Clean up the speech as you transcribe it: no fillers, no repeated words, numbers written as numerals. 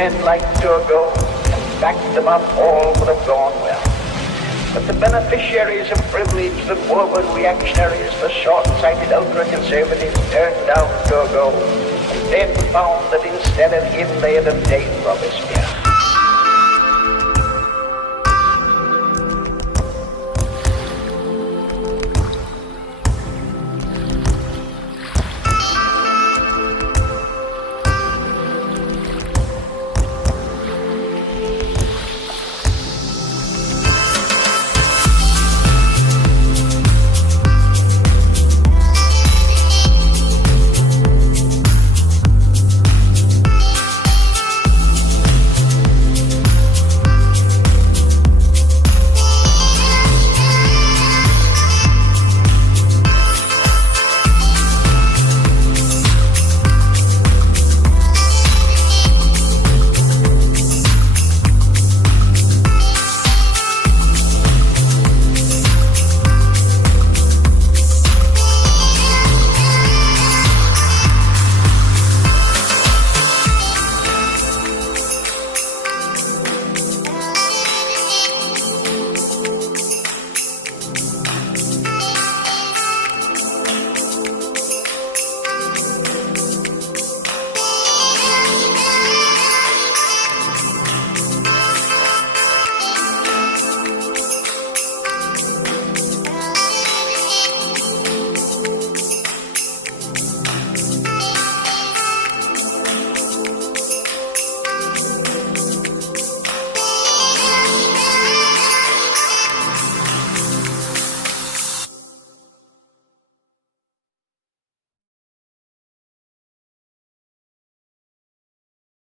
men like Turgot and backed them up, all would have gone well. But the beneficiaries of privilege, the forward reactionaries, the short-sighted ultra-conservatives turned down Turgot and then found that instead of him they had obtained Robespierre.